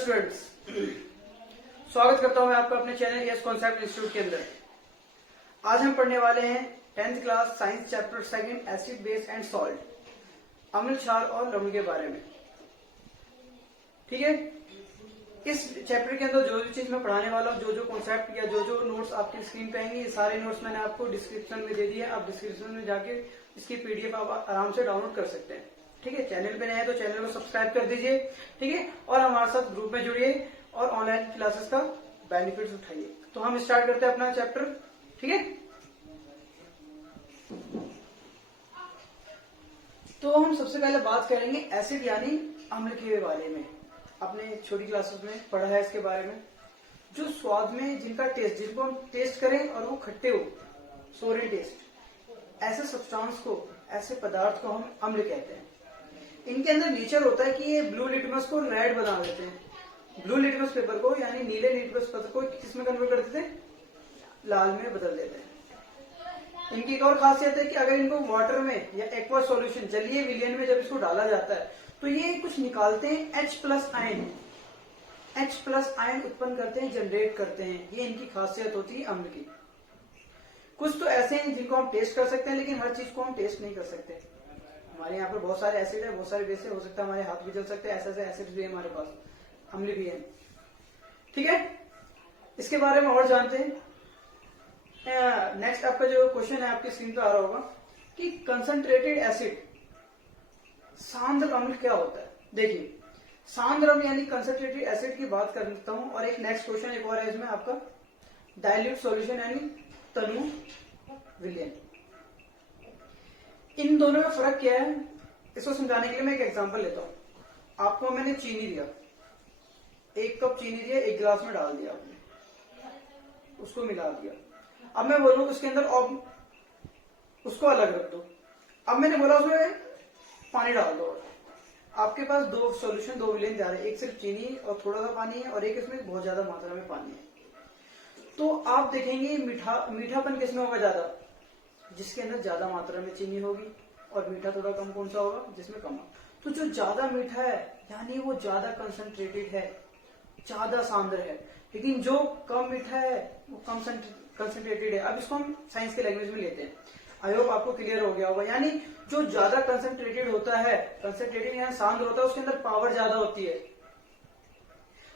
Students, स्वागत करता हूं मैं आपका अपने चैनल यस कॉन्सेप्ट इंस्टीट्यूट के अंदर। आज हम पढ़ने वाले हैं 10th class science chapter 2 acid base and salt, अम्ल क्षार और लवण के बारे में। ठीक है, इस चैप्टर के अंदर जो जो चीज मैं पढ़ाने वाला हूँ, जो जो कॉन्सेप्ट या जो जो नोट्स आपकी स्क्रीन पे आएंगे, ये सारे नोट्स मैंने आपको डिस्क्रिप्शन में दे दिए। आप डिस्क्रिप्शन में जाके इसकी पीडीएफ आप आराम से डाउनलोड कर सकते हैं। ठीक है, चैनल पे नए हैं तो चैनल को सब्सक्राइब कर दीजिए। ठीक है, और हमारे साथ ग्रुप में जुड़िए और ऑनलाइन क्लासेस का बेनिफिट उठाइए। तो हम स्टार्ट करते हैं अपना चैप्टर। ठीक है, तो हम सबसे पहले बात करेंगे एसिड यानी अम्ल के बारे में। आपने छोटी क्लासेस में पढ़ा है इसके बारे में। जो स्वाद में जिनका टेस्ट, जिनको हम टेस्ट करें और वो खट्टे हो, सोरे टेस्ट, ऐसे सब्सटेंस को, ऐसे पदार्थ को हम अम्ल कहते हैं। इनके अंदर नेचर होता है कि ये ब्लू लिटमस को रेड बना देते हैं। ब्लू लिटमस पेपर को यानी नीले लिटमस पेपर को किसमें कन्वर्ट कर देते हैं? लाल में बदल देते हैं। इनकी एक और खासियत है कि अगर इनको वाटर में या एक्वा सॉल्यूशन, जलीय विलयन में जब इसको डाला जाता है तो ये कुछ निकालते हैं H+ आयन। H+ आयन उत्पन्न करते हैं, जनरेट करते हैं। ये इनकी खासियत होती है अम्ल की। कुछ तो ऐसे हैं जिनको हम टेस्ट कर सकते हैं, लेकिन हर चीज को हम टेस्ट नहीं कर सकते। हमारे यहाँ पर बहुत सारे एसिड है, बहुत सारे बेस है, हो सकता है हमारे हाथ भी जल सकते हैं। ऐसे एसिड भी है हमारे पास, अम्ल भी है। ठीक है, इसके बारे में और जानते हैं। नेक्स्ट आपका जो क्वेश्चन है आपकी स्क्रीन पे आ रहा होगा कि कंसंट्रेटेड एसिड, सांद्र अम्ल क्या होता है। देखिए, सांद्र अम्ल यानी कंसंट्रेटेड एसिड की बात करता हूं। और एक नेक्स्ट क्वेश्चन एक और है इसमें आपका, डाइल्यूट सॉल्यूशन यानी तनु विलयन। इन दोनों में फर्क क्या है, इसको समझाने के लिए मैं एक एग्जांपल लेता हूं। आपको मैंने चीनी दिया, 1 कप चीनी दिया, 1 गिलास में डाल दिया आपने, उसको मिला दिया। अब मैं बोलूं उसके अंदर अब उसको अलग रख दो। अब मैंने बोला उसमें पानी डाल दो। आपके पास 2 सॉल्यूशन, 2 विलयन तैयार है। एक सिर्फ चीनी और थोड़ा सा पानी है, और एक इसमें बहुत ज्यादा मात्रा में पानी है। तो आप देखेंगे मीठापन किसमें होगा ज्यादा? जिसके अंदर ज्यादा मात्रा में चीनी होगी। और मीठा थोड़ा कम कौन सा होगा? जिसमें कम। तो जो ज्यादा मीठा है यानी वो ज्यादा कंसंट्रेटेड है, ज्यादा सांद्र है। लेकिन जो कम मीठा है वो कम कंसंट्रेटेड है। अब इसको हम साइंस के लैंग्वेज में लेते हैं। आई होप आपको क्लियर हो गया होगा। यानी जो ज्यादा कंसंट्रेटेड होता है, कंसंट्रेटेड यानी सांद्र होता है, उसके अंदर पावर ज्यादा होती है।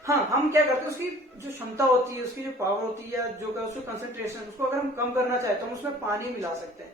हाँ, हम क्या करते हैं, उसकी जो क्षमता होती है, उसकी जो पावर होती है, या जो उसको कंसंट्रेशन, उसको अगर हम कम करना चाहते तो हम उसमें पानी मिला सकते हैं।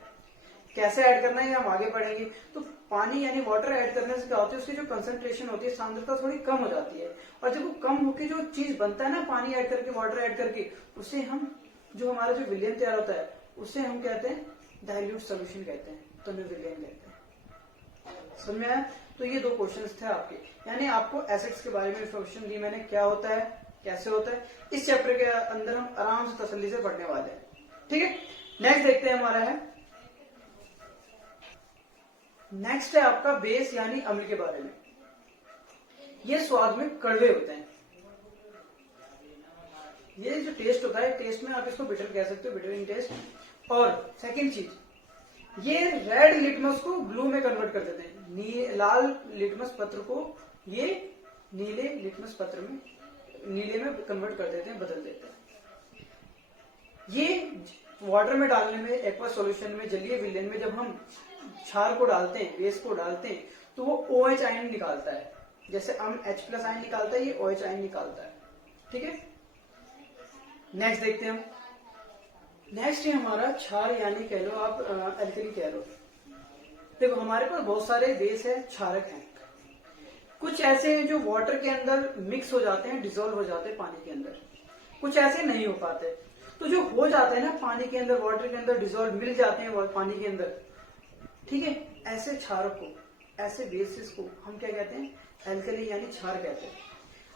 कैसे ऐड करना है हम आगे पढ़ेंगे। तो पानी यानी वाटर ऐड करने से क्या होती है, उसकी जो कंसंट्रेशन होती है, सांद्रता थोड़ी कम हो जाती है। और जब वो कम होकर जो चीज बनता है ना, पानी ऐड करके, वाटर ऐड करके, उससे हम जो हमारा जो विलयन तैयार होता है, उससे हम कहते हैं डाइल्यूट सोल्यूशन कहते हैं, तनु विलयन कहते हैं। समझ में आया? तो ये 2 क्वेश्चंस थे आपके। यानी आपको एसिड्स के बारे में इंफॉर्मेशन दी मैंने, क्या होता है, कैसे होता है। इस चैप्टर के अंदर हम आराम से तसल्ली से पढ़ने वाले हैं। ठीक है, नेक्स्ट देखते हैं हमारा है, नेक्स्ट है आपका बेस यानी अम्ल के बारे में। ये स्वाद में कड़वे होते हैं। ये जो टेस्ट होता है, टेस्ट में आप इसको बिटर कह सकते हो, बिटर इन टेस्ट। और सेकंड चीज, ये रेड लिटमस को ब्लू में कन्वर्ट कर देते हैं। लाल लिटमस पत्र को ये नीले लिटमस पत्र में, नीले में कन्वर्ट कर देते हैं, बदल देते हैं। ये वाटर में डालने में, एक्वा सॉल्यूशन में, जलीय विलयन में जब हम क्षार को डालते हैं, बेस को डालते हैं, तो वो OH आयन निकालता है। जैसे हम H+ आयन निकालता है, ये OH आयन निकालता है। ठीक है, नेक्स्ट देखते हैं हम। नेक्स्ट है हमारा क्षार यानी कह लो आप एल्कली कह लो। देखो, हमारे पास बहुत सारे बेस है, क्षारक हैं। कुछ ऐसे हैं जो वाटर के अंदर मिक्स हो जाते हैं, डिसॉल्व हो जाते हैं पानी के अंदर। कुछ ऐसे नहीं हो पाते। तो जो हो जाते हैं ना पानी के अंदर, वाटर के अंदर डिसॉल्व, मिल जाते हैं पानी के अंदर, ठीक है, ऐसे क्षारक को, ऐसे बेसिस को हम क्या कहते हैं? एल्कली यानी क्षार कहते हैं।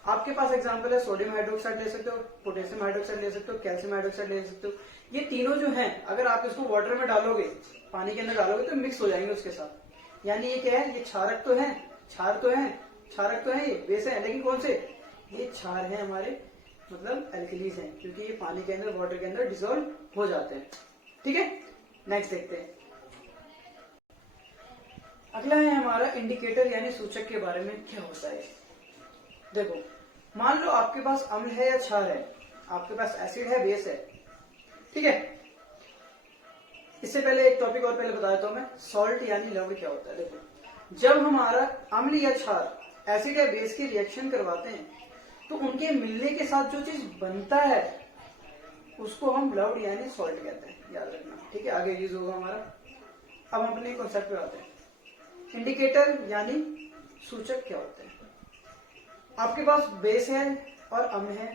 आपके पास एग्जांपल है, सोडियम हाइड्रोक्साइड ले सकते हो, पोटेशियम हाइड्रोक्साइड ले सकते हो, कैल्शियम हाइड्रोक्साइड ले सकते हो। ये तीनों जो हैं, अगर आप इसको वाटर में डालोगे, पानी के अंदर डालोगे, तो मिक्स हो जाएंगे उसके साथ। यानी ये क्या है? ये क्षारक तो है, क्षार तो है, क्षारक तो है, ये बेस है, लेकिन कौन से? ये क्षार है हमारे, मतलब एल्कलीज हैं, क्योंकि ये पानी के अंदर, वाटर के अंदर डिसॉल्व हो जाते हैं। ठीक है, नेक्स्ट देखते हैं। अगला है हमारा इंडिकेटर यानी सूचक के बारे में, क्या होता है। देखो, मान लो आपके पास अम्ल है या क्षार है, आपके पास एसिड है, बेस है, ठीक है। इससे पहले एक टॉपिक और पहले बता देता हूं मैं, सॉल्ट यानी लवण क्या होता है। देखो, जब हमारा अम्ल या क्षार एसिड या बेस की रिएक्शन करवाते हैं तो उनके मिलने के साथ जो चीज बनता है उसको हम लवण यानी सॉल्ट कहते हैं, याद रखना, ठीक है, आगे यूज होगा हमारा। अब हम अपने कॉन्सेप्ट पे आते हैं। इंडिकेटर यानी सूचक क्या होते हैं। आपके पास बेस है और अम्ल है,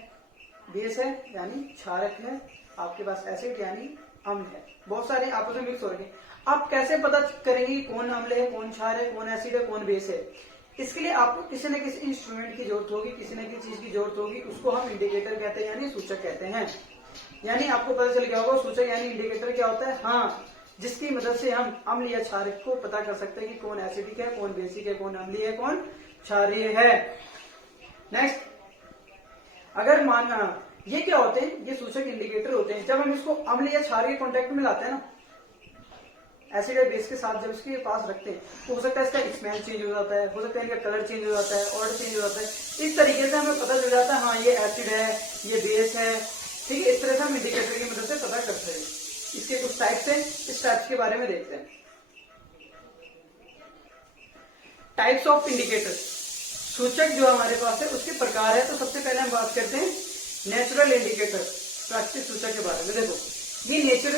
बेस है यानी क्षारक है, आपके पास एसिड यानी अम्ल है, बहुत सारे आपस में मिक्स हो रहे हैं। आप कैसे पता करेंगे कि कौन अम्ल है, कौन क्षार है, कौन एसिड है, कौन बेस है। इसके लिए आपको किसी न किसी इंस्ट्रूमेंट की जरूरत होगी, किसी न किसी चीज की जरूरत होगी, उसको हम इंडिकेटर कहते हैं यानी सूचक कहते हैं। यानी आपको पता चल गया होगा सूचक यानी इंडिकेटर क्या होता है, हाँ, जिसकी मदद से हम अम्ल या क्षारक को पता कर सकते हैं कि कौन एसिडिक है, कौन बेसिक है, कौन अम्लीय है, कौन क्षारीय है। नेक्स्ट, अगर मानना ये क्या होते हैं, ये सूचक इंडिकेटर होते हैं। जब हम इसको अम्ल या क्षार के कॉन्टेक्ट में लाते हैं ना, एसिड या बेस के साथ जब इसके पास रखते हैं तो हो सकता है इसका स्मेल चेंज हो जाता है, हो सकता है इनका कलर चेंज हो जाता है, ऑर्डर चेंज हो जाता है। इस तरीके से हमें पता चल जाता है हाँ ये एसिड है, ये बेस है, ठीक है। इस तरह से हम इंडिकेटर की मदद से पता करते हैं। इसके कुछ टाइप्स हैं, इस टाइप्स के बारे में देखते हैं। टाइप्स ऑफ इंडिकेटर, सूचक जो हमारे पास है उसके प्रकार है। तो सबसे पहले हम बात करते हैं नेचुरल इंडिकेटर, प्राकृतिक सूचक के बारे में। देखो, ये नेचर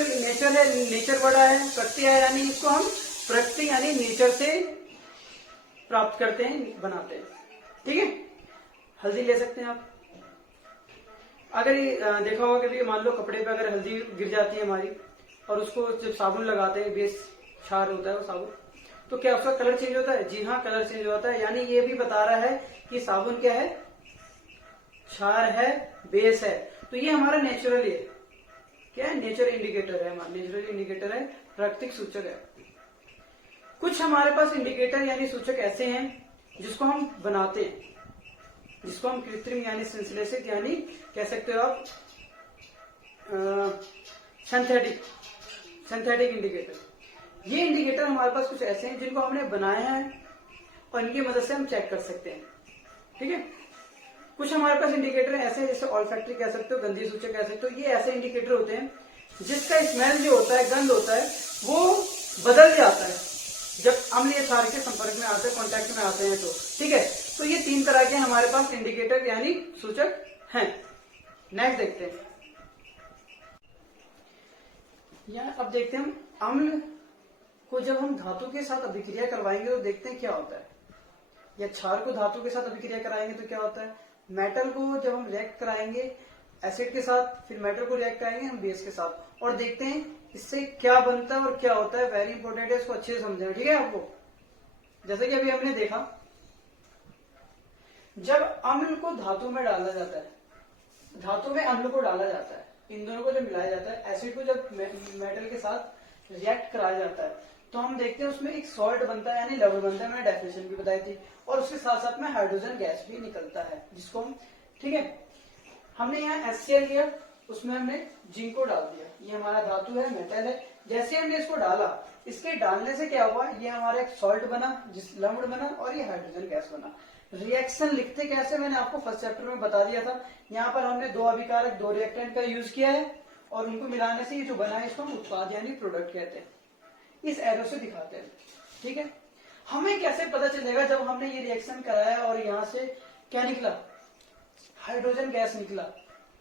है, नेचर बड़ा है, प्रकृति है, यानी इसको हम प्रकृति यानी नेचर से प्राप्त करते हैं, बनाते हैं, ठीक है। हल्दी ले सकते हैं आप, अगर देखा होगा कभी, मान लो कपड़े पे अगर हल्दी गिर जाती है हमारी और उसको जब साबुन लगाते हैं, बेस क्षार होता है वो साबुन, तो क्या उसका कलर चेंज होता है? जी हाँ, कलर चेंज होता है। यानी ये भी बता रहा है कि साबुन क्या है, क्षार है, बेस है। तो ये हमारा नेचुरल है, क्या है, नेचर इंडिकेटर है, हमारा नेचुरल इंडिकेटर है, प्राकृतिक सूचक है। कुछ हमारे पास इंडिकेटर यानी सूचक ऐसे हैं जिसको हम बनाते हैं, जिसको हम कृत्रिम यानी संश्लेषित यानी कह सकते हो आप सिंथेटिक इंडिकेटर। ये इंडिकेटर हमारे पास कुछ ऐसे हैं जिनको हमने बनाया है और इनकी मदद से हम चेक कर सकते हैं, ठीक है। कुछ हमारे पास इंडिकेटर ऐसे हैं जैसे ऑल्फैक्टरी कह सकते हो, गंधी सूचक कह सकते हो। ये ऐसे इंडिकेटर होते हैं जिसका स्मेल जो होता है, गंध होता है, वो बदल जाता है जब अम्ल या क्षार के संपर्क में आते हैं, कांटेक्ट में आते हैं तो, ठीक है। तो ये 3 तरह के हमारे पास इंडिकेटर यानी सूचक हैं। नेक्स्ट देखते हैं, यहाँ अब देखते हैं हम अम्ल को जब हम धातु के साथ अभिक्रिया करवाएंगे तो देखते हैं क्या होता है, या क्षार को धातु के साथ अभिक्रिया कराएंगे तो क्या होता है। मेटल को जब हम रिएक्ट कराएंगे एसिड के साथ, फिर मेटल को रिएक्ट कराएंगे हम बेस के साथ, और देखते हैं इससे क्या बनता है और क्या होता है। वेरी इंपॉर्टेंट है, इसको अच्छे से समझना, ठीक है आपको। जैसे कि अभी हमने देखा, जब अम्ल को धातु में डाला जाता है, धातु में अम्ल को डाला जाता है, इन दोनों को जब मिलाया जाता है, एसिड को जब मेटल के साथ रिएक्ट कराया जाता है, तो हम देखते हैं उसमें एक सॉल्ट बनता है यानी लवण बनता है, मैंने डेफिनेशन भी बताई थी। और उसके साथ साथ में हाइड्रोजन गैस भी निकलता है जिसको हम, ठीक है। हमने यहाँ HCl लिया, उसमें हमने जिंक को डाल दिया, ये हमारा धातु है, मेटल है। जैसे हमने इसको डाला, इसके डालने से क्या हुआ, ये हमारा एक सॉल्ट बना, जिस लवण बना, और ये हाइड्रोजन गैस बना। रिएक्शन लिखते कैसे मैंने आपको फर्स्ट चैप्टर में बता दिया था। यहाँ पर हमने 2 अभिकारक, 2 रिएक्टेंट का यूज किया है और उनको मिलाने से ये जो बना है इसको हम उत्पाद यानी प्रोडक्ट कहते हैं। इस एरो से दिखाते हैं, ठीक है। हमें कैसे पता चलेगा जब हमने ये रिएक्शन कराया और यहाँ से क्या निकला, हाइड्रोजन गैस निकला,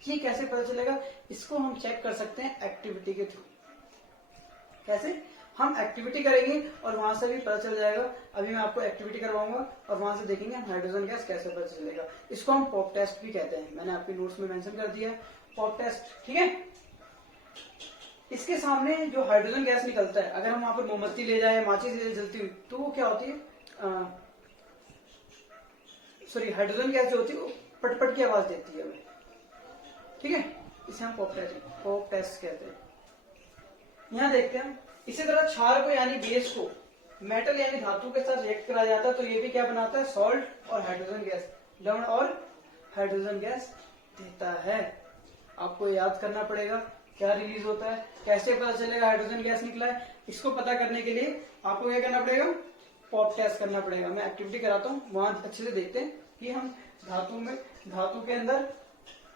ये कैसे पता चलेगा? इसको हम चेक कर सकते हैं एक्टिविटी के थ्रू। कैसे? हम एक्टिविटी करेंगे और वहां से भी पता चल जाएगा। अभी मैं आपको एक्टिविटी करवाऊंगा और वहां से देखेंगे हम हाइड्रोजन गैस कैसे पता चलेगा। इसको हम पॉप टेस्ट भी कहते हैं, मैंने आपके नोट्स में मेंशन कर दिया है, पॉप टेस्ट, ठीक है। इसके सामने जो हाइड्रोजन गैस निकलता है, अगर हम वहां पर मोमबत्ती ले जाए, माचिस ले जलती हुई, तो वो क्या होती है, सॉरी, हाइड्रोजन गैस जो होती है वो पटपट की आवाज देती है हमें, ठीक है। इसे हम पॉप टेस्ट कहते हैं। यहां देखते हैं, इसी तरह क्षार को यानी बेस को मेटल यानी धातु के साथ रिएक्ट कराया जाता है, तो ये भी क्या बनाता है, सॉल्ट और हाइड्रोजन गैस, लवण और हाइड्रोजन गैस देता है। आपको याद करना पड़ेगा क्या रिलीज होता है, कैसे पता चलेगा हाइड्रोजन गैस निकला है। इसको पता करने के लिए आपको क्या करना पड़ेगा, पॉप टेस्ट करना पड़ेगा। मैं एक्टिविटी कराता हूँ, वहां अच्छे से देखते हैं कि हम धातु में धातु के अंदर,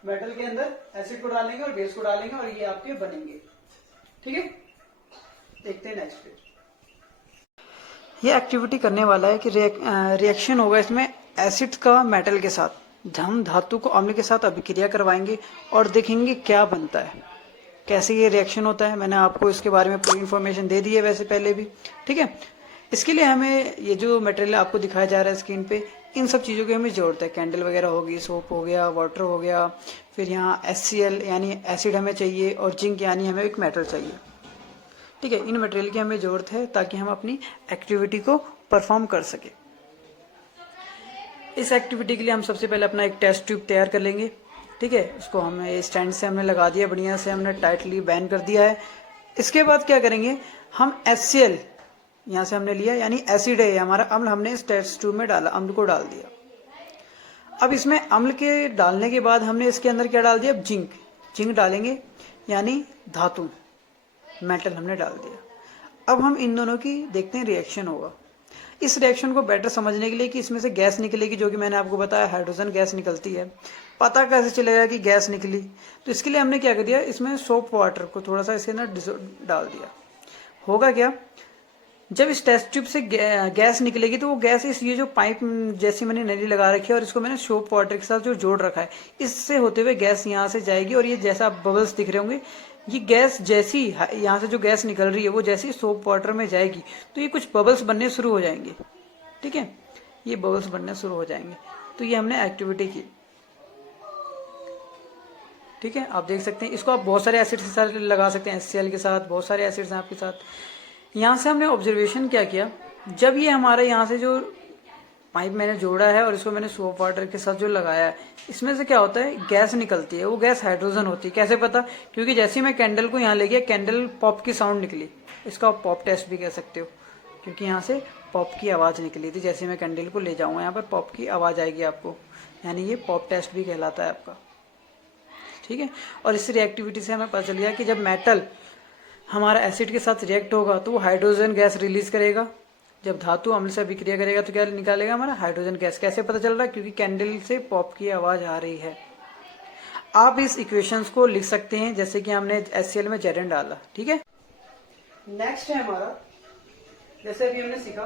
मेटल के अंदर एसिड को डालेंगे और बेस को डालेंगे और ये आपके बनेंगे। ठीक है, देखते हैं नेक्स्ट पेज। ये एक्टिविटी करने वाला है कि रिएक्शन होगा इसमें एसिड का मेटल के साथ। हम धातु को अम्ल के साथ अभिक्रिया करवाएंगे और देखेंगे क्या बनता है, कैसे ये रिएक्शन होता है। मैंने आपको इसके बारे में पूरी इन्फॉर्मेशन दे दी है वैसे पहले भी। ठीक है, इसके लिए हमें ये जो मटेरियल आपको दिखाया जा रहा है स्क्रीन पे, इन सब चीज़ों की हमें जरूरत है। कैंडल वगैरह होगी, सोप हो गया, वाटर हो गया, फिर यहाँ HCl यानी एसिड हमें चाहिए और जिंक यानी हमें एक मेटल चाहिए। ठीक है, इन मटेरियल की हमें जरूरत है ताकि हम अपनी एक्टिविटी को परफॉर्म कर सके। इस एक्टिविटी के लिए हम सबसे पहले अपना एक टेस्ट ट्यूब तैयार कर लेंगे। ठीक है, उसको हमें स्टैंड से हमने लगा दिया, बढ़िया से हमने टाइटली बैन कर दिया है। इसके बाद क्या करेंगे, हम HCl यहाँ से हमने लिया, यानी एसिड है हमारा अम्ल, हमने इस टेस्ट ट्यूब में डाला, अम्ल को डाल दिया। अब इसमें अम्ल के डालने के बाद हमने इसके अंदर क्या डाल दिया, जिंक। जिंक डालेंगे यानी धातु, मेटल हमने डाल दिया। अब हम इन दोनों की देखते हैं रिएक्शन होगा। इस रिएक्शन को बेटर समझने के लिए कि इसमें से गैस निकलेगी, जो कि मैंने आपको बताया हाइड्रोजन गैस निकलती है। पता कैसे चलेगा कि गैस निकली, तो इसके लिए हमने क्या कर दिया, इसमें सोप वाटर को थोड़ा सा इसके अंदर डाल दिया। होगा क्या, जब इस टेस्ट ट्यूब से गैस निकलेगी तो वो गैस इस ये जो पाइप जैसी मैंने नली लगा रखी है और इसको मैंने सोप वाटर के साथ जो जोड़ रखा है, इससे होते हुए गैस यहाँ से जाएगी और ये जैसा आप बबल्स दिख रहे होंगे, ये गैस जैसी यहाँ से जो गैस निकल रही है वो जैसी सोप वाटर में जाएगी तो ये कुछ बबल्स बनने शुरू हो जाएंगे। ठीक है, ये बबल्स बनने शुरू हो जाएंगे। तो ये हमने एक्टिविटी की। ठीक है, आप देख सकते हैं, इसको आप बहुत सारे एसिड के साथ लगा सकते हैं, HCl के साथ, बहुत सारे एसिड्स हैं आपके साथ। यहाँ से हमने ऑब्जर्वेशन क्या किया, जब ये हमारे यहाँ से जो पाइप मैंने जोड़ा है और इसको मैंने सोप वाटर के साथ जो लगाया है, इसमें से क्या होता है, गैस निकलती है। वो गैस हाइड्रोजन होती है। कैसे पता, क्योंकि जैसे ही मैं कैंडल को यहाँ ले गया, कैंडल पॉप की साउंड निकली। इसका आप पॉप टेस्ट भी कह सकते हो, क्योंकि यहाँ से पॉप की आवाज़ निकली थी। जैसे मैं कैंडल को ले जाऊँगा यहाँ पर पॉप की आवाज़ आएगी आपको, यानी ये पॉप टेस्ट भी कहलाता है आपका। ठीक है, और इस रिएक्टिविटी से हमें पता चल गया कि जब मेटल हमारा एसिड के साथ रिएक्ट होगा तो वो हाइड्रोजन गैस रिलीज करेगा। जब धातु अम्ल से अभिक्रिया करेगा तो क्या निकालेगा, हमारा हाइड्रोजन गैस। कैसे पता चल रहा है, क्योंकि कैंडल से पॉप की आवाज आ रही है। आप इस इक्वेशंस को लिख सकते हैं जैसे कि हमने HCl में Zn डाला। ठीक है, नेक्स्ट है हमारा, जैसे अभी हमने सीखा,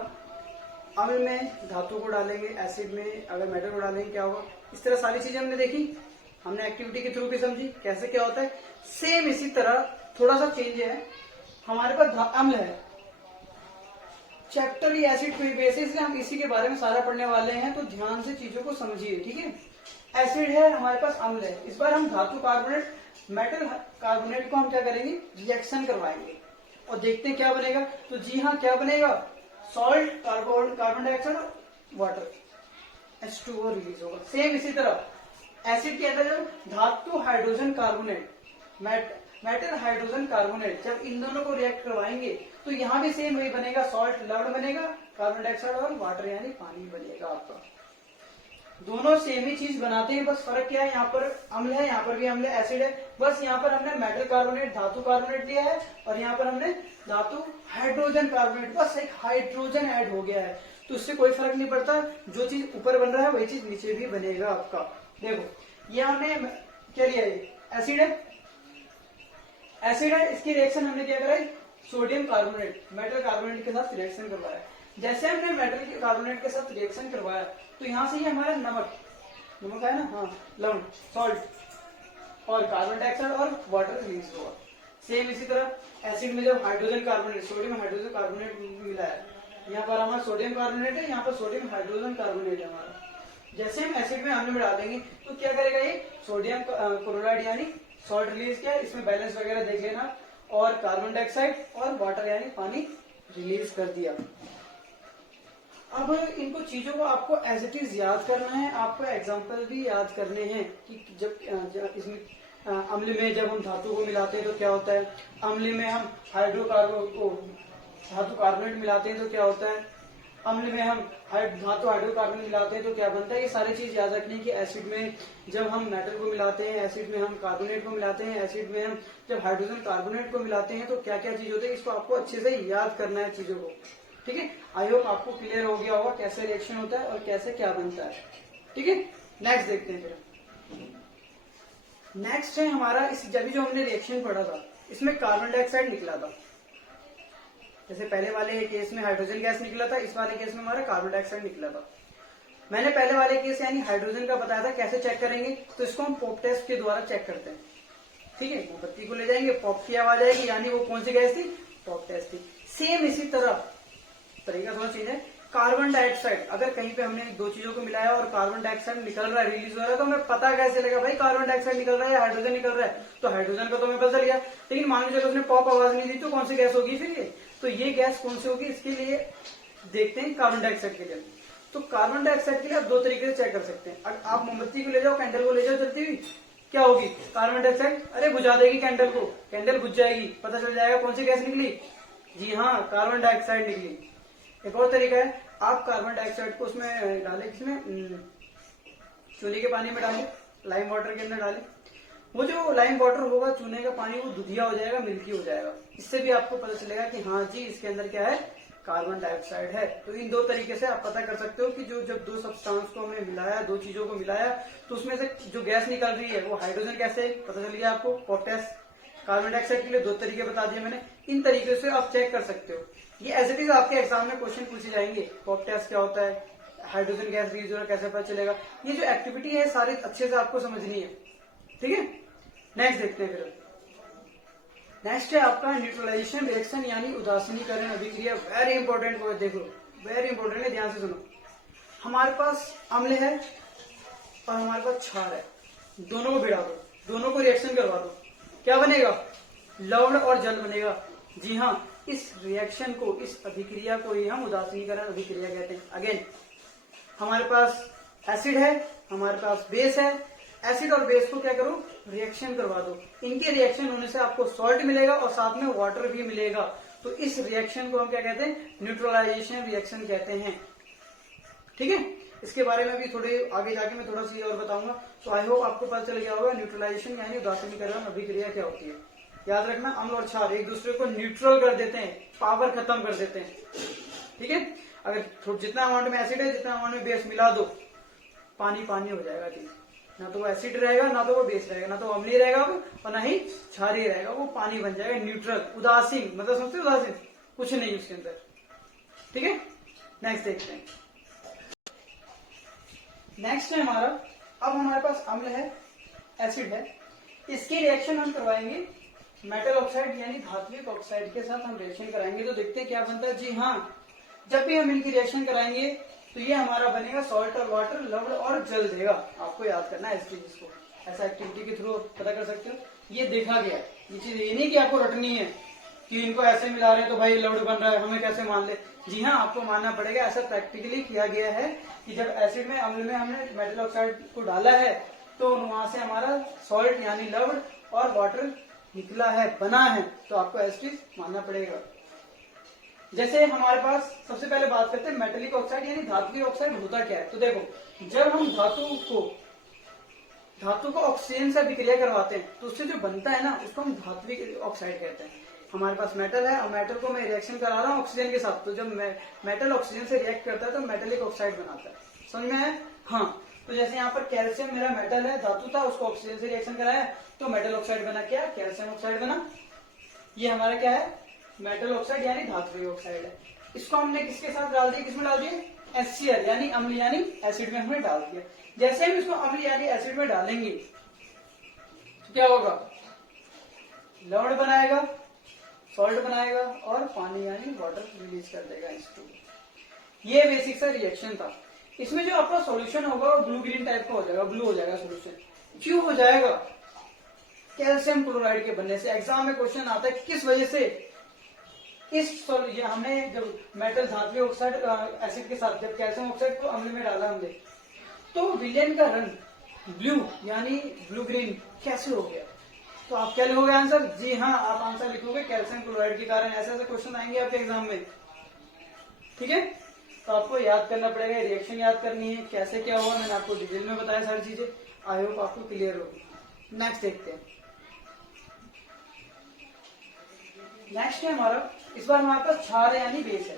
अम्ल में धातु को डालेंगे, एसिड में अगर मेटल को डालेंगे क्या होगा। इस तरह सारी चीजें हमने देखी, हमने एक्टिविटी के थ्रू भी समझी कैसे क्या होता है। सेम इसी तरह थोड़ा सा चेंज है, हमारे पास अम्ल है, चैप्टर ही एसिड पे बेस है, इसलिए हम इसी के बारे में सारा पढ़ने वाले हैं, तो ध्यान से चीजों को समझिए। ठीक है, एसिड है, हमारे पास अम्ल है। इस बार हम धातु कार्बोनेट, मेटल कार्बोनेट को हम क्या करेंगे, रिएक्शन करवाएंगे और देखते हैं क्या बनेगा। तो जी हाँ, क्या बनेगा, सॉल्ट, कार्बन डाइऑक्साइड और वाटर, H2O रिलीज होगा। सेम इसी तरह एसिड के अंदर जब धातु hydrogen carbonate, metal hydrogen carbonate, जब इन दोनों को रिएक्ट करवाएंगे तो यहाँ भी सेम वही बनेगा, सॉल्ट लवण बनेगा, कार्बन डाइऑक्साइड और वाटर यानी पानी बनेगा आपका। दोनों सेम ही चीज बनाते हैं, बस फर्क क्या है, यहाँ पर अम्ल है, यहाँ पर भी अम्ल है, एसिड है। बस यहाँ पर हमने मेटल कार्बोनेट, धातु कार्बोनेट लिया है और यहाँ पर हमने धातु हाइड्रोजन कार्बोनेट, बस एक हाइड्रोजन ऐड हो गया है। तो इससे कोई फर्क नहीं पड़ता, जो चीज ऊपर बन रहा है वही चीज नीचे भी बनेगा आपका। देखो ये हमने क्या लिया, एसिड है, एसिड है, इसकी रिएक्शन हमने क्या करा, सोडियम कार्बोनेट, मेटल कार्बोनेट के साथ रिएक्शन करवाया। जैसे हमने मेटल कार्बोनेट के साथ रिएक्शन करवाया तो यहाँ से ये हमारा नमक है ना, हाँ लवण, सॉल्ट और कार्बन डाइऑक्साइड और वाटर रिलीज होगा। सेम इसी तरह एसिड में जब hydrogen carbonate, sodium hydrogen carbonate मिला है, यहाँ पर हमारा सोडियम कार्बोनेट है, यहाँ पर सोडियम हाइड्रोजन कार्बोनेट है हमारा। जैसे हम एसिड में अम्ल में डालेंगे तो क्या करेगा, ये सोडियम क्लोराइड यानी सॉल्ट रिलीज किया, इसमें बैलेंस वगैरह देख लेना, और कार्बन डाइऑक्साइड और वाटर यानी पानी रिलीज कर दिया। अब इनको चीजों को आपको एज इट इज याद करना है, आपको एग्जांपल भी याद करने हैं कि जब इसमें अम्ल में जब हम धातु को मिलाते हैं तो क्या होता है, अम्ल में हम धातु कार्बोनेट मिलाते हैं तो क्या होता है, अम्ल में हम धातु हाइड्रोकार्बन मिलाते हैं तो क्या बनता है। ये सारी चीज याद रखनी है कि एसिड में जब हम मेटल को मिलाते हैं, एसिड में हम कार्बोनेट को मिलाते हैं, एसिड में हम जब हाइड्रोजन कार्बोनेट को मिलाते हैं तो क्या क्या चीज होती है, इसको आपको अच्छे से याद करना है चीजों को। ठीक है, आई होप आपको क्लियर हो गया होगा कैसे रिएक्शन होता है और कैसे क्या बनता है। ठीक है, नेक्स्ट देखते हैं फिर। नेक्स्ट है हमारा, इस जब जो हमने रिएक्शन पढ़ा था इसमें कार्बन डाइऑक्साइड निकला था। जैसे पहले वाले केस में हाइड्रोजन गैस निकला था, इस वाले केस में हमारा कार्बन डाइऑक्साइड निकला था। मैंने पहले वाले केस यानी हाइड्रोजन का बताया था कैसे चेक करेंगे, तो इसको हम पॉप टेस्ट के द्वारा चेक करते हैं। ठीक है, मोमबत्ती को ले जाएंगे, पॉप की आवाज आएगी, यानी वो कौन सी गैस थी, पॉप टेस्ट थी। सेम इसी तरह तरीका थोड़ा चेंज है। कार्बन डाइऑक्साइड, अगर कहीं पे हमने दो चीजों को मिलाया और कार्बन डाइऑक्साइड निकल रहा है, रिलीज हो रहा है, तो हमें पता कैसे चलेगा भाई कार्बन डाइऑक्साइड निकल रहा है या हाइड्रोजन निकल रहा है, तो हाइड्रोजन का तो हमें पता चल गया। लेकिन मान लीजिए उसने पॉप आवाज नहीं दी तो कौन सी गैस होगी फिर ये, तो ये गैस कौन सी होगी, इसके लिए देखते हैं कार्बन डाइऑक्साइड के लिए। तो कार्बन डाइऑक्साइड के लिए आप दो तरीके से चेक कर सकते हैं। अगर आप मोमबत्ती को ले जाओ, कैंडल को ले जाओ जलती हुई, क्या होगी, कार्बन डाइऑक्साइड अरे बुझा देगी कैंडल को, कैंडल बुझ जाएगी, पता चल जाएगा कौन सी गैस निकली, जी हाँ कार्बन डाइऑक्साइड निकली। एक और तरीका है, आप कार्बन डाइऑक्साइड को उसमें डालें, किसमें, चूने के पानी में डालें, लाइम वाटर के अंदर डालें। वो जो लाइम वाटर होगा, चूने का पानी, वो दुधिया हो जाएगा, मिल्की हो जाएगा। इससे भी आपको पता चलेगा कि हाँ जी इसके अंदर क्या है, कार्बन डाइऑक्साइड है। तो इन दो तरीके से आप पता कर सकते हो कि जो जब दो सब्सटेंस को हमने मिलाया, दो चीजों को मिलाया, तो उसमें से जो गैस निकल रही है वो हाइड्रोजन गैस है, पता चल गया आपको। पोटेस कार्बन डाइऑक्साइड के लिए दो तरीके बता दिए मैंने, इन तरीके से आप चेक कर सकते हो। ये एज इट इज आपके एग्जाम में क्वेश्चन पूछे जाएंगे, पॉप टेस्ट क्या होता है, हाइड्रोजन गैस रिलीज हो रहा है कैसे पता चलेगा। ये जो एक्टिविटी है सारी अच्छे से आपको समझनी है। ठीक है, नेक्स्ट देखते हैं फिर। नेक्स्ट है आपका न्यूट्रलाइजेशन रिएक्शन यानी उदासीनीकरण अभिक्रिया। वेरी इंपॉर्टेंट वर्ड, देखो वेरी इंपॉर्टेंट है, ध्यान से सुनो। हमारे पास अम्ल है और हमारे पास क्षार है, दोनों को भिड़ा दो, दोनों को रिएक्शन करवा दो, क्या बनेगा, लवण और जल बनेगा। जी हाँ, इस रिएक्शन को, इस अभिक्रिया को ही हम उदासीनीकरण अभिक्रिया कहते हैं। अगेन हमारे पास एसिड है, हमारे पास बेस है, एसिड और बेस को क्या करो, रिएक्शन करवा दो। इनके रिएक्शन होने से आपको सॉल्ट मिलेगा और साथ में वाटर भी मिलेगा। तो इस रिएक्शन को हम क्या कहते हैं, न्यूट्रलाइजेशन रिएक्शन कहते हैं। ठीक है, इसके बारे में भी थोड़े आगे जाके मैं थोड़ा सी और बताऊंगा। तो आई होप आपको पता चल गया होगा न्यूट्रलाइजेशन यानी उदासीनीकरण अभिक्रिया क्या होती है। याद रखना, अम्ल और क्षार एक दूसरे को न्यूट्रल कर देते हैं, पावर खत्म कर देते हैं। ठीक है, अगर जितना अमाउंट में एसिड है, जितना अमाउंट में बेस मिला दो, पानी पानी हो जाएगा चीज। ना तो वो एसिड रहेगा, ना तो वो बेस रहेगा, ना तो अम्लीय रहेगा और ना ही क्षारीय रहेगा, वो पानी बन जाएगा न्यूट्रल। उदासीन मतलब समझते, उदासीन कुछ नहीं उसके अंदर। ठीक है, नेक्स्ट देखते हैं। नेक्स्ट है हमारा, अब हमारे पास अम्ल है, एसिड है, इसकी रिएक्शन हम करवाएंगे मेटल ऑक्साइड यानी धात्विक ऑक्साइड के साथ हम रिएक्शन कराएंगे। तो देखते हैं क्या बनता है। जी हाँ, जब भी हम इनकी रिएक्शन कराएंगे तो ये हमारा बनेगा सॉल्ट और वाटर, लवण और जल देगा। आपको याद करना है इस चीज को, ऐसा एक्टिविटी के थ्रू पता कर सकते हो। ये देखा गया, ये चीज ये नहीं कि आपको रटनी है कि इनको ऐसे मिला रहे हैं तो भाई लवण बन रहा है, हमें कैसे मान ले। जी हाँ, आपको मानना पड़ेगा। ऐसा प्रैक्टिकली किया गया है कि जब एसिड में, अम्ल में हमने मेटल ऑक्साइड को डाला है तो वहां से हमारा सॉल्ट यानी लवण और वाटर निकला है, बना है। तो आपको ऐसा चीज मानना पड़ेगा। जैसे हमारे पास सबसे पहले बात करते हैं मेटेलिक ऑक्साइड यानी धात्विक ऑक्साइड होता क्या है। तो देखो, जब हम धातु को ऑक्सीजन से अभिक्रिया करवाते हैं तो उससे जो बनता है ना, उसको हम धात्विक ऑक्साइड कहते हैं। हमारे पास मेटल है और मेटल को मैं रिएक्शन करा रहा हूँ ऑक्सीजन के साथ, तो जब मेटल ऑक्सीजन से रिएक्ट करता है तो मेटेलिक ऑक्साइड बनाता है। समझ में आया? हाँ, तो जैसे यहाँ पर कैल्शियम मेरा मेटल है, धातु था, उसको ऑक्सीजन से रिएक्शन कराया तो मेटल ऑक्साइड बना, क्या, कैल्शियम ऑक्साइड बना। ये हमारा क्या है, मेटल ऑक्साइड यानी धात्विक ऑक्साइड है। इसको हमने किसके साथ डाल दिया, किसमें डाल दिया, HCl यानी अम्ल यानी एसिड में हमने डाल दिया। जैसे हम इसको अम्ल यानी एसिड में डालेंगे तो क्या होगा, लवण बनाएगा, सॉल्ट बनाएगा और पानी यानी वाटर रिलीज कर देगा इसको। ये बेसिक सा रिएक्शन था। इसमें जो आपका सॉल्यूशन होगा वो ब्लू ग्रीन टाइप का हो जाएगा, ब्लू हो जाएगा सॉल्यूशन। क्यों हो जाएगा, कैल्शियम क्लोराइड के बनने से। एग्जाम में क्वेश्चन आता है किस वजह से, हमने जब मेटल धात्विक ऑक्साइड एसिड के साथ जब कैल्शियम ऑक्साइड को अम्ल में डाला हमने, तो विलेन का रंग ब्लू यानी ब्लू ग्रीन कैसे हो गया। तो आप क्या लिखोगे आंसर, जी हाँ आप आंसर लिखोगे कैल्शियम क्लोराइड के कारण। ऐसे ऐसे क्वेश्चन आएंगे आपके एग्जाम में। ठीक है, तो आपको याद करना पड़ेगा, रिएक्शन याद करनी है, कैसे क्या हुआ, मैंने आपको डिटेल में बताया सारी चीजें। आई होप आपको क्लियर होगी। नेक्स्ट देखते हैं। नेक्स्ट है हमारा, इस बार हमारे पास क्षार यानी बेस है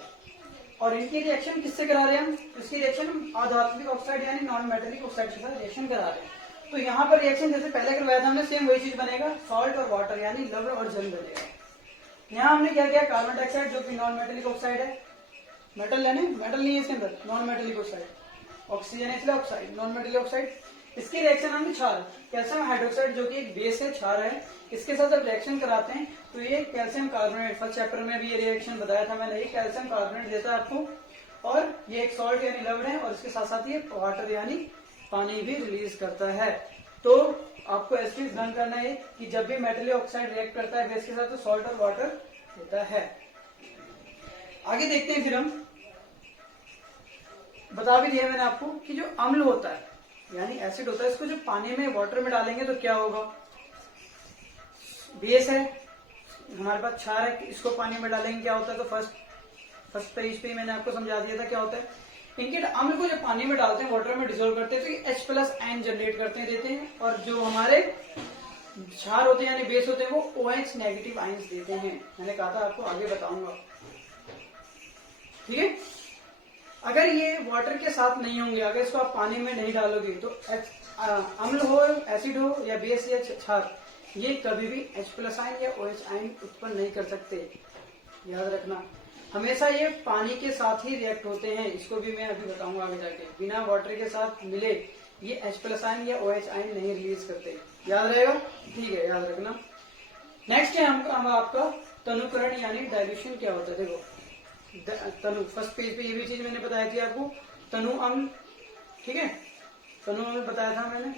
और इनकी रिएक्शन किससे करा रहे हैं हम, इसकी रिएक्शन हम अधात्विक ऑक्साइड यानी नॉन मेटेलिक ऑक्साइड के साथ रिएक्शन करा रहे हैं। तो यहाँ पर रिएक्शन जैसे पहले करवाया था हमने, सेम वही चीज बनेगा, सॉल्ट और वाटर यानी लवण और जल बनेगा। यहाँ हमने क्या किया, कार्बन डाइऑक्साइड जो कि नॉन मेटेलिक ऑक्साइड है, मेटल यानी मेटल नहीं है इसके अंदर, नॉन मेटेलिक ऑक्साइड, ऑक्सीजन है इसलिए ऑक्साइड, नॉन मेटेलिक ऑक्साइड। इसकी रिएक्शन हमने क्षार, कैल्शियम हाइड्रोक्साइड जो कि एक बेस है, क्षार है, इसके साथ जब रिएक्शन कराते हैं तो ये कैल्शियम कार्बोनेट, फर्स्ट चैप्टर में भी ये रिएक्शन बताया था मैंने, ये कैल्शियम कार्बोनेट देता है आपको, और ये एक सॉल्ट यानी लवण है, और इसके साथ साथ ये वाटर यानी पानी भी रिलीज करता है। तो आपको ऐसी चीज ध्यान करना है कि जब भी मेटल ऑक्साइड रिएक्ट करता है गैस के साथ तो सॉल्ट और वाटर देता है। आगे देखते हैं, फिर हम बता भी दिया मैंने आपको कि जो अम्ल होता है यानी एसिड होता है, इसको जो पानी में वाटर में डालेंगे तो क्या होगा, बेस है हमारे पास, क्षार है, इसको पानी में डालेंगे क्या होता है, तो फर्स्ट पेज पे मैंने आपको समझा दिया था क्या होता है। इनके अम्ल को जब पानी में डालते हैं, वाटर में डिसोल्व करते हैं, तो ये H+ आयन जनरेट करते हैं, देते हैं, और जो हमारे क्षार होते हैं यानी बेस होते हैं वो OH नेगेटिव आयंस देते हैं। मैंने कहा था आपको आगे बताऊंगा, ठीक है। अगर ये वाटर के साथ नहीं होंगे, अगर इसको आप पानी में नहीं डालोगे तो अम्ल हो, एसिड हो या बेस या क्षार, ये कभी भी H+ आयन या OH आयन उत्पन्न नहीं कर सकते, याद रखना। हमेशा ये पानी के साथ ही रिएक्ट होते हैं, इसको भी मैं अभी बताऊंगा आगे जाके। बिना वाटर के साथ मिले ये H+ आयन या OH आयन नहीं रिलीज करते, याद रहेगा, ठीक है, याद रखना। नेक्स्ट है हम आपका तनुकरण यानी डाइल्यूशन क्या होता है। देखो तनु, फर्स्ट पेज पे ये भी चीज मैंने बताई थी आपको, तनु अम्ल, ठीक है, तनु अम्ल बताया था मैंने,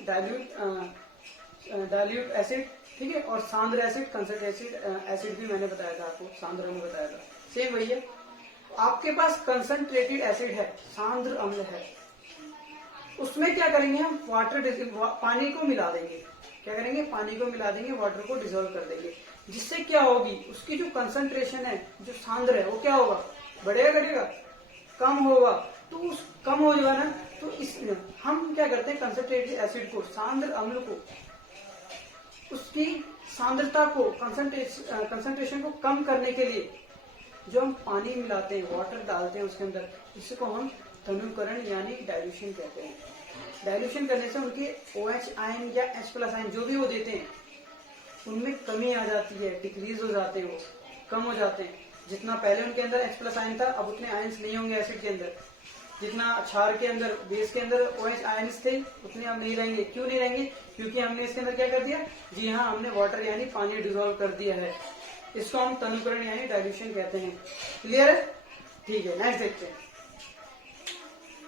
डाइल्यूट एसिड, ठीक है, और सांद्र एसिड, कंसंट्रेटेड एसिड भी मैंने बताया था आपको, सांद्र अम्ल बताया था, सेम वही है। आपके पास कंसंट्रेटेड एसिड है, सांद्र अम्ल है, उसमें क्या करेंगे हम, पानी को मिला देंगे, क्या करेंगे, पानी को मिला देंगे, वाटर को डिसॉल्व कर देंगे, जिससे क्या होगी, उसकी जो कंसंट्रेशन है, जो सांद्र है, वो क्या होगा, बढ़ेगा घटेगा, कम होगा, तो उस कम हो जाएगा ना, तो इसमें हम क्या करते हैं, कंसंट्रेटेड एसिड को, सांद्र अम्ल को, उसकी सांद्रता को, कंसंट्रेशन को कम करने के लिए जो हम पानी मिलाते हैं, वाटर डालते हैं उसके अंदर, इसको हम तनुकरण यानी डाइल्यूशन कहते हैं। डाइल्यूशन करने से उनके OH आयन या H+ आयन जो भी वो देते हैं उनमें कमी आ जाती है, डिक्रीज हो जाते हैं, वो कम हो जाते हैं। जितना पहले उनके अंदर H+ आयन था, अब उतने आयन्स नहीं होंगे एसिड के अंदर। जितना क्षार के अंदर, बेस के अंदर OH आयन्स थे, उतने अब नहीं रहेंगे। क्यों नहीं रहेंगे, क्योंकि हमने इसके अंदर क्या कर दिया, जी हाँ, हमने वाटर यानी पानी डिसॉल्व कर दिया है। इसको हम तनुकरण यानी डाइल्यूशन कहते हैं। क्लियर है, ठीक है। नेक्स्ट देखते हैं।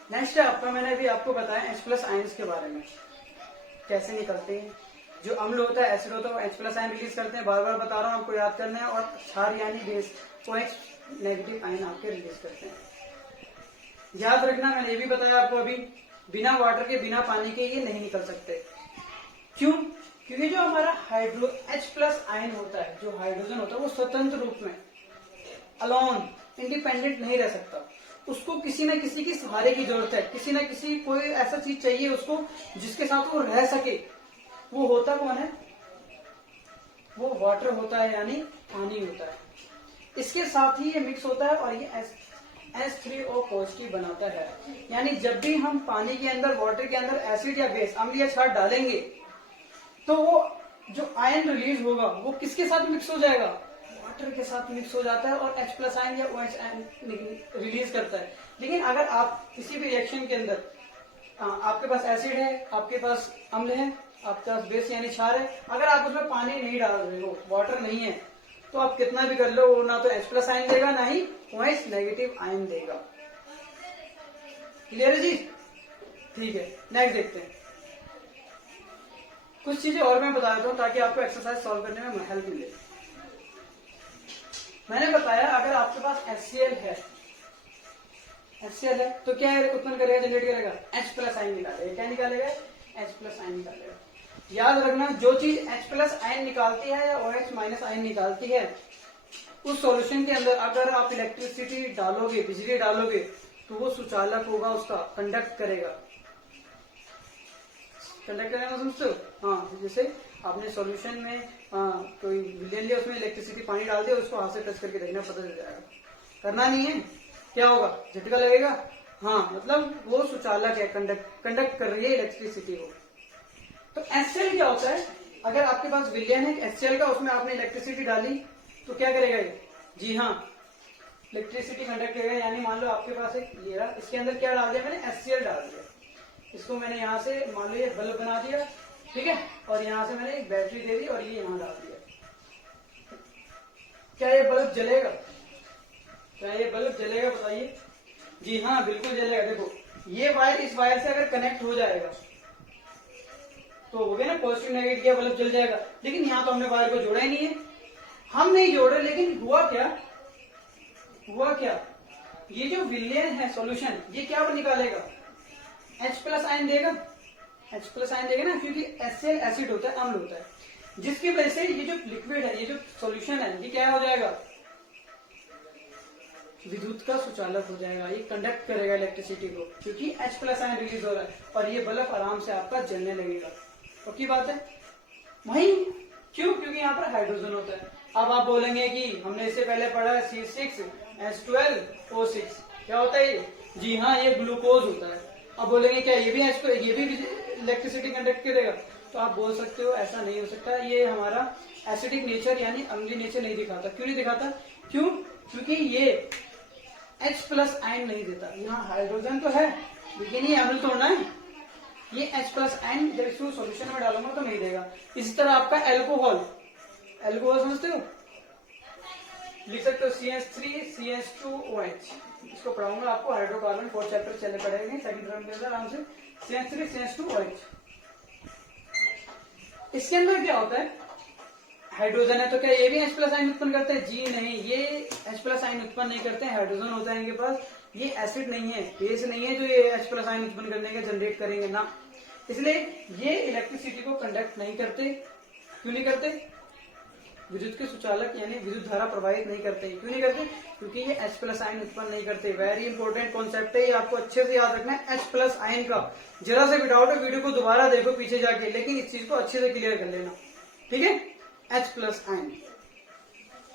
नेक्स्ट है आपका, मैंने अभी आपको बताया H+ आयन्स के बारे में, कैसे निकलते हैं। जो अम्ल होता है, एसिड होता है, वो H+ आयन रिलीज करते हैं, बार बार बता रहा हूँ, आपको याद करना है। और क्षार यानी बेस, OH नेगेटिव आयन आपके रिलीज करते हैं, याद रखना। मैंने ये भी बताया आपको अभी, बिना वाटर के, बिना पानी के ये नहीं निकल सकते। क्यों, क्योंकि जो हमारा H+ आयन होता है, जो हाइड्रोजन होता है, वो स्वतंत्र रूप में, अलोन, इंडिपेंडेंट नहीं रह सकता। उसको किसी न किसी की सहारे की जरूरत है, किसी न किसी कोई ऐसा चीज चाहिए उसको जिसके साथ वो रह सके। वो होता कौन है, वो वाटर होता है यानी पानी होता है। इसके साथ ही ये मिक्स होता है और ये H3O पॉजिटिव बनाता है। यानी जब भी हम पानी के अंदर, वाटर के अंदर एसिड या बेस, अम्ल या क्षार डालेंगे तो वो जो आयन रिलीज होगा वो किसके साथ मिक्स हो जाएगा, वाटर के साथ मिक्स हो जाता है और H+ आयन या OH आयन रिलीज करता है। लेकिन अगर आप किसी भी रिएक्शन के अंदर, आपके पास एसिड है, आपके पास अम्ल है, आपके पास बेस यानी क्षार है, अगर आप उसमें पानी नहीं डाल रहे हो, वाटर नहीं है, तो आप कितना भी कर लो, वो ना तो H+ आयन देगा, ना ही OH नेगेटिव आयन देगा। क्लियर है जी, ठीक है। नेक्स्ट देखते हैं। कुछ चीजें और मैं बता देता हूँ ताकि आपको एक्सरसाइज सॉल्व करने में हेल्प मिले। मैंने बताया अगर आपके पास HCl है तो क्या उत्पन्न करेगा, जनरेट करेगा, H+ आयन निकालेगा। क्या निकालेगा, H+ आयन निकालेगा। याद रखना, जो चीज H+ आयन निकालती है या OH- आयन निकालती है, उस सॉल्यूशन के अंदर अगर आप इलेक्ट्रिसिटी डालोगे, बिजली डालोगे, तो वो सुचालक होगा, उसका कंडक्ट करेगा। कंडक्ट करने में समझते हो, हाँ, जैसे आपने सॉल्यूशन में कोई विलेन लिया, उसमें इलेक्ट्रिसिटी पानी डाल दिया, उसको हाथ से टच करके देखना, पता चल जाएगा। करना नहीं है, क्या होगा, झटका लगेगा, हाँ, मतलब वो सुचालक है, कंडक्ट कर रही है इलेक्ट्रिसिटी को। तो HCl क्या होता है, अगर आपके पास विलयन है HCl का, उसमें आपने इलेक्ट्रिसिटी डाली तो क्या करेगा ये, जी हाँ इलेक्ट्रिसिटी कंडक्ट करेगा। यानी मान लो आपके पास एक ये रहा, इसके अंदर क्या डाल दिया मैंने, HCl डाल दिया, इसको मैंने यहाँ से मान लो ये बल्ब बना दिया, ठीक है, और यहाँ से मैंने एक बैटरी दे दी और ये यहाँ डाल दिया। क्या ये बल्ब जलेगा, क्या ये बल्ब जलेगा बताइए, जी हाँ बिल्कुल जलेगा। देखो ये वायर इस वायर से अगर कनेक्ट हो जाएगा तो हो गया ना, पॉजिटिव नेगेटिव किया बल्ब जल जाएगा। लेकिन यहाँ तो हमने वायर को जोड़ा ही नहीं है, हम नहीं जोड़े, लेकिन हुआ क्या, हुआ क्या, ये जो विलयन है सॉल्यूशन ये क्या निकालेगा, H+ आयन देगा, H+ आयन देगा ना, क्योंकि HCl एसिड होता है, अम्ल होता है, जिसकी वजह से ये जो लिक्विड है, ये जो सॉल्यूशन है, ये क्या हो जाएगा, विद्युत का सुचालक हो जाएगा, ये कंडक्ट करेगा इलेक्ट्रिसिटी को, क्योंकि H+ आयन रिलीज हो रहा है और ये बल्ब आराम से आपका जलने लगेगा। पक्की बात है, वही क्यों, क्योंकि यहाँ पर हाइड्रोजन होता है। अब आप बोलेंगे कि हमने इससे पहले पढ़ा है C6H12O6, क्या होता है ये, जी हाँ ये ग्लूकोज होता है। अब बोलेंगे क्या ये भी इलेक्ट्रिसिटी कंडक्ट करेगा, तो आप बोल सकते हो ऐसा नहीं हो सकता, ये हमारा एसिडिक नेचर यानी अम्लीय नेचर नहीं दिखाता। क्यों नहीं दिखाता, क्यों, क्योंकि ये H+ आयन नहीं देता। यहाँ हाइड्रोजन तो है लेकिन ये अम्ल तोड़ना है, ये H+ आयन जब इसको सॉल्यूशन में डालूंगा तो नहीं देगा। इसी तरह आपका एल्कोहल, एल्कोहल समझते हो, लिख सकते हो CH3CH2OH, इसको पढ़ाऊंगा आपको, हाइड्रोकार्बन 4th चैप्टर चले पड़ेंगे सेकंड टर्म के अंदर आराम से, CH3CH2OH। इसके अंदर क्या होता है, हाइड्रोजन है तो क्या ये भी H+ आयन उत्पन्न करते हैं, जी नहीं, ये H+ आयन उत्पन्न नहीं करते हैं, हाइड्रोजन होता है इनके पास, ये एसिड नहीं है, बेस नहीं है जो ये H+ आयन उत्पन्न करने के जनरेट करेंगे ना, इसलिए ये इलेक्ट्रिसिटी को कंडक्ट नहीं करते। क्यों नहीं करते, विद्युत के सुचालक यानी विद्युत धारा प्रवाहित नहीं करते। क्यों नहीं करते, क्योंकि ये H+ आयन उत्पन्न नहीं करते। वेरी इंपॉर्टेंट कॉन्सेप्ट है, ये आपको अच्छे से याद रखना है, H+ आयन का। जरा से भी डाउट है वीडियो को दोबारा देखो पीछे जाके, लेकिन इस चीज को अच्छे से क्लियर कर लेना, ठीक है। H+ आयन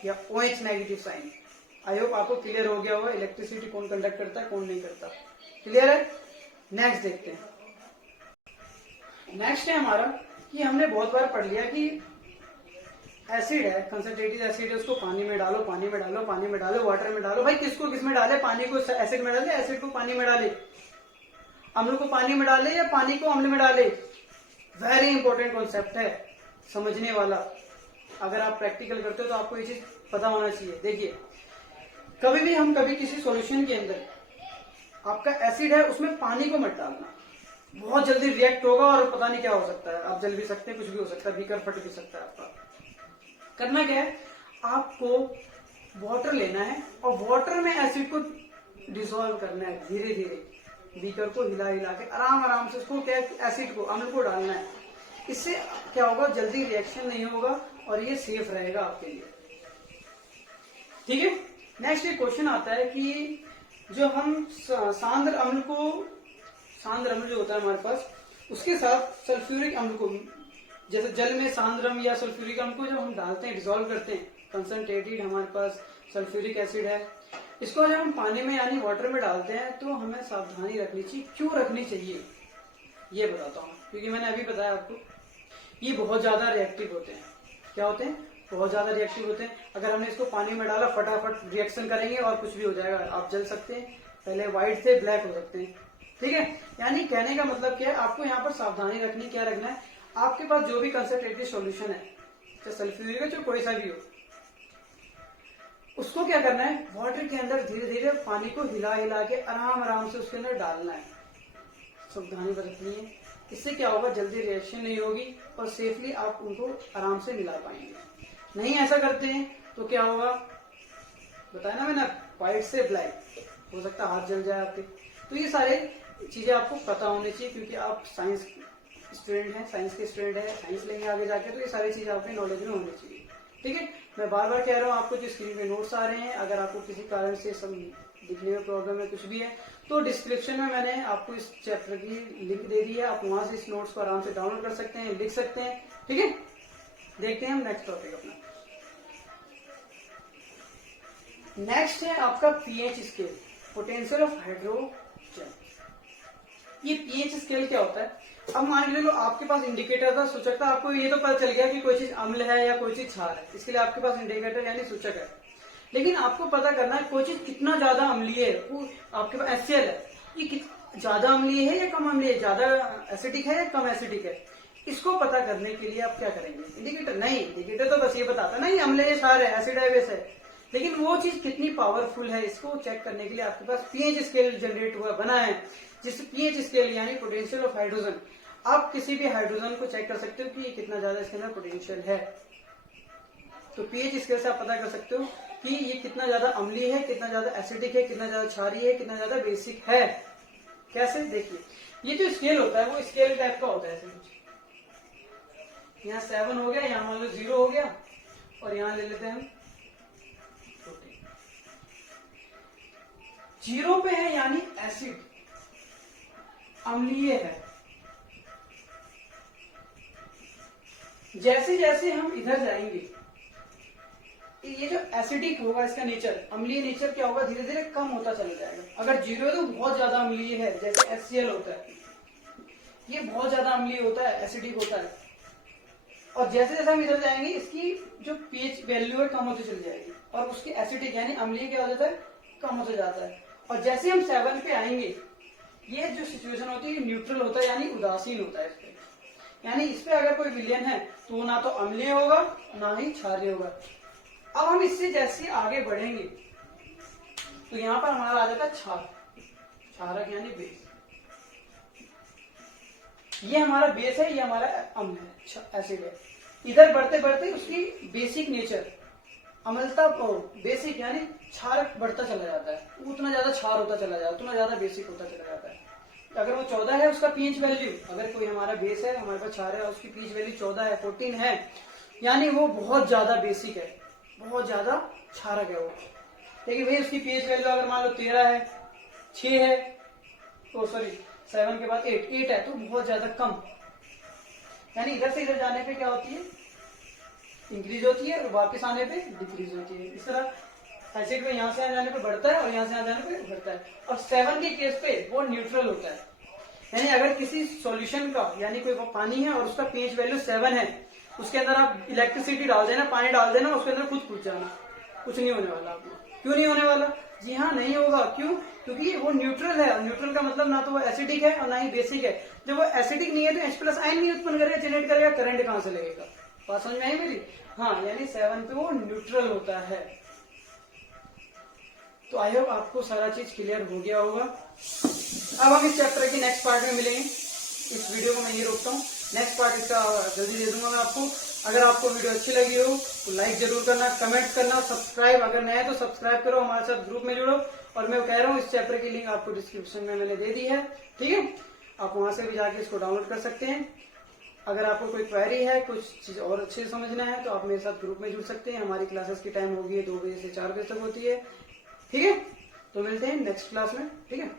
या OH negative sign, I hope आपको क्लियर हो गया होगा इलेक्ट्रिसिटी कौन कंडक्ट करता है कौन नहीं करता, क्लियर है। नेक्स्ट देखते हैं, नेक्स्ट है हमारा कि हमने बहुत बार पढ़ लिया कि एसिड है, कंसंट्रेटेड एसिड है, उसको पानी में डालो, पानी में डालो, पानी में डालो, वाटर में डालो। भाई किसको किस में डाले, पानी को एसिड में डाले, एसिड को पानी में डाले, अम्ल को पानी में डाले या पानी को अम्ल में डाले। वेरी इंपॉर्टेंट कॉन्सेप्ट है, समझने वाला। अगर आप प्रैक्टिकल करते हो तो आपको ये चीज पता होना चाहिए। देखिए कभी भी हम कभी किसी सॉल्यूशन के अंदर आपका एसिड है उसमें पानी को मत डालना, बहुत जल्दी रिएक्ट होगा और पता नहीं क्या हो सकता है, आप जल भी सकते हैं, कुछ भी हो सकता है, बीकर फट भी सकता है आपका। करना क्या है, आपको वाटर लेना है और वाटर में एसिड को डिसॉल्व करना है, धीरे धीरे बीकर को हिला हिला के आराम आराम से उसको क्या एसिड को अम्ल को डालना है। इससे क्या होगा, जल्दी रिएक्शन नहीं होगा और ये सेफ रहेगा आपके लिए, ठीक है। नेक्स्ट एक क्वेश्चन आता है कि जो हम सांद्र अम्ल जो होता है हमारे पास, उसके साथ सल्फ्यूरिक अम्ल को, जैसे जल में सांद्रम या सल्फ्यूरिक अम्ल को जब हम डालते हैं, डिसॉल्व करते हैं, कंसंट्रेटेड हमारे पास सल्फ्यूरिक एसिड है, इसको जब हम पानी में यानी वाटर में डालते हैं तो हमें सावधानी रखनी चाहिए। क्यों रखनी चाहिए ये बताता हूँ, क्योंकि मैंने अभी बताया आपको, ये बहुत ज्यादा रिएक्टिव होते हैं। क्या होते हैं, बहुत ज्यादा रिएक्टिव होते हैं। अगर हमने इसको पानी में डाला फटाफट रिएक्शन करेंगे और कुछ भी हो जाएगा, आप जल सकते हैं, पहले व्हाइट से ब्लैक हो सकते हैं, ठीक है। यानी कहने का मतलब क्या है, आपको यहाँ पर सावधानी रखनी, क्या रखना है, आपके पास जो भी कंसंट्रेटेड सॉल्यूशन है, चाहे सल्फ्यूरिक है चाहे कोई सा भी हो, उसको क्या करना है, वाटर के अंदर धीरे धीरे पानी को हिला हिला के आराम आराम से उसके अंदर डालना है, सावधानी बरतनी है। इससे क्या होगा, जल्दी रिएक्शन नहीं होगी और सेफली आप उनको आराम से मिला पाएंगे। नहीं ऐसा करते हैं तो क्या होगा, बताया ना मैंने, व्हाइट से ब्लैक हो सकता है, हाथ जल जाए आपके। तो ये सारे चीजें आपको पता होनी चाहिए, क्योंकि आप साइंस स्टूडेंट हैं, साइंस के स्टूडेंट हैं, साइंस लेंगे आगे जाके, तो ये सारी चीजें आपके नॉलेज में होनी चाहिए, ठीक है। मैं बार बार कह रहा हूँ आपको, जो स्क्रीन पे नोट्स आ रहे हैं, अगर आपको किसी कारण से सब दिखने में प्रॉब्लम है, कुछ भी है, तो डिस्क्रिप्शन में मैंने आपको इस चैप्टर की लिंक दे दी है, आप वहां से इस नोट्स को आराम से डाउनलोड कर सकते हैं, लिख सकते हैं, ठीक है। देखते हैं हम नेक्स्ट टॉपिक अपना। नेक्स्ट है आपका pH scale, potential of hydrogen. ये पीएच स्केल क्या होता है, अब मान के लो आपके पास इंडिकेटर था, सूचक था, आपको ये तो पता चल गया कि कोई चीज अम्ल है या कोई चीज क्षार है, इसके लिए आपके पास इंडिकेटर यानी सूचक है। लेकिन आपको पता करना है कोई चीज कितना ज्यादा अम्लीय है। वो आपके पास HCl है, ये ज्यादा अम्लीय है या कम अम्लीय है, ज्यादा एसिडिक है या कम एसिडिक है, इसको पता करने के लिए आप क्या करेंगे? इंडिकेटर नहीं, इंडिकेटर तो बस ये बताता है ना ये अम्ल है, क्षार है, एसिड है, बेस है, लेकिन वो चीज कितनी पावरफुल है इसको चेक करने के लिए आपके पास पीएच स्केल जनरेट हुआ बना है, जिस पीएच स्केल यानी पोटेंशियल ऑफ हाइड्रोजन। आप किसी भी हाइड्रोजन को चेक कर सकते हो कि ये कितना ज्यादा इसके अंदर पोटेंशियल है। तो पीएच स्केल से आप पता कर सकते हो कि ये कितना ज्यादा अम्लीय है, कितना ज्यादा एसिडिक है, कितना ज्यादा क्षारीय है, कितना ज्यादा बेसिक है। कैसे? देखिए, ये जो स्केल होता है वो स्केल टाइप का होता है। ऐसे कुछ यहाँ 7 हो गया, यहाँ मान लो 0 हो गया, और यहाँ ले लेते हैं हम 0 पे है यानी एसिड, अम्लीय है। जैसे जैसे हम इधर जाएंगे ये जो एसिडिक होगा इसका नेचर, अम्लीय नेचर क्या होगा, धीरे धीरे कम होता चला जाएगा। अगर 0 है तो बहुत ज्यादा अम्लीय है, जैसे HCl होता है, ये बहुत ज्यादा अम्लीय होता है, एसिडिक होता है। और जैसे जैसे हम इधर जाएंगे इसकी जो पीएच वैल्यू है कम होती चली जाएगी, और उसकी एसिडिक यानी अम्लीय क्या हो जाता है, कम होता जाता है। और जैसे हम 7 पे आएंगे ये जो सिचुएशन होती है न्यूट्रल होता है यानी उदासीन होता है इस पे। यानी इस पे अगर कोई विलयन है तो ना तो अम्लीय होगा ना ही क्षारीय होगा। अब हम इससे जैसे आगे बढ़ेंगे तो यहाँ पर हमारा आ जाता है क्षार, क्षारक यानी बेस। ये हमारा बेस है, ये हमारा अम्ल है, एसिड है। इधर बढ़ते बढ़ते उसकी बेसिक नेचर अम्लता, बेसिक यानी क्षारक बढ़ता चला जाता है, उतना ज्यादा क्षार होता चला जाता है, उतना ज्यादा बेसिक होता चला जाता है। अगर वो 14 है उसका पीएच वैल्यू, अगर कोई हमारा बेस है, हमारे पास क्षार है और उसकी पीएच वैल्यू 14 है, 14 है, यानी वो बहुत ज्यादा बेसिक है, बहुत ज्यादा क्षारक है वो। लेकिन भाई उसकी पीएच वैल्यू अगर मान लो 13 है, 6 है, तो सॉरी 7 के बाद 8 है, तो बहुत ज्यादा कम। यानी इधर से इधर जाने पे क्या होती है, इंक्रीज होती है, और वापस आने पे डिक्रीज होती है। इस तरह एसिड में यहाँ से आ जाने पे बढ़ता है और यहाँ से आ जाने पे घटता है। और 7 के केस पे वो न्यूट्रल होता है। यानी अगर किसी सॉल्यूशन का यानी कोई पानी है और उसका पीएच वैल्यू 7 है, उसके अंदर आप इलेक्ट्रिसिटी डाल देना, पानी डाल देना, उसके अंदर खुद कूद जाना, कुछ नहीं होने वाला आपको। क्यों नहीं होने वाला? जी हाँ, नहीं होगा। क्यों? क्योंकि वो न्यूट्रल है, और न्यूट्रल का मतलब ना तो वो एसिडिक है और ना ही बेसिक है। जब वो एसिडिक नहीं है तो H+ आयन नहीं उत्पन्न करेगा, जनरेट करेगा, करंट कहां से लगेगा? बात समझ में आई मेरी? हाँ, यानी 7 पे वो न्यूट्रल होता है। तो आई होप आपको सारा चीज क्लियर हो गया होगा। अब हम इस चैप्टर की नेक्स्ट पार्ट में मिलेंगे। इस वीडियो को मैं ये रोकता हूँ, नेक्स्ट पार्ट इसका जल्दी दे दूंगा मैं आपको। अगर आपको वीडियो अच्छी लगी हो तो लाइक जरूर करना, कमेंट करना, सब्सक्राइब अगर नए तो सब्सक्राइब करो, हमारे साथ ग्रुप में जुड़ो। और मैं कह रहा हूँ इस चैप्टर की लिंक आपको डिस्क्रिप्शन में मैंने दे दी है, ठीक है? आप वहां से भी जाके इसको डाउनलोड कर सकते हैं। अगर आपको कोई क्वेरी है, कुछ चीज और अच्छे से समझना है तो आप मेरे साथ ग्रुप में जुड़ सकते हैं। हमारी क्लासेस की टाइम होगी 2 बजे से 4 बजे तक होती है, ठीक है? तो मिलते हैं नेक्स्ट क्लास में, ठीक है?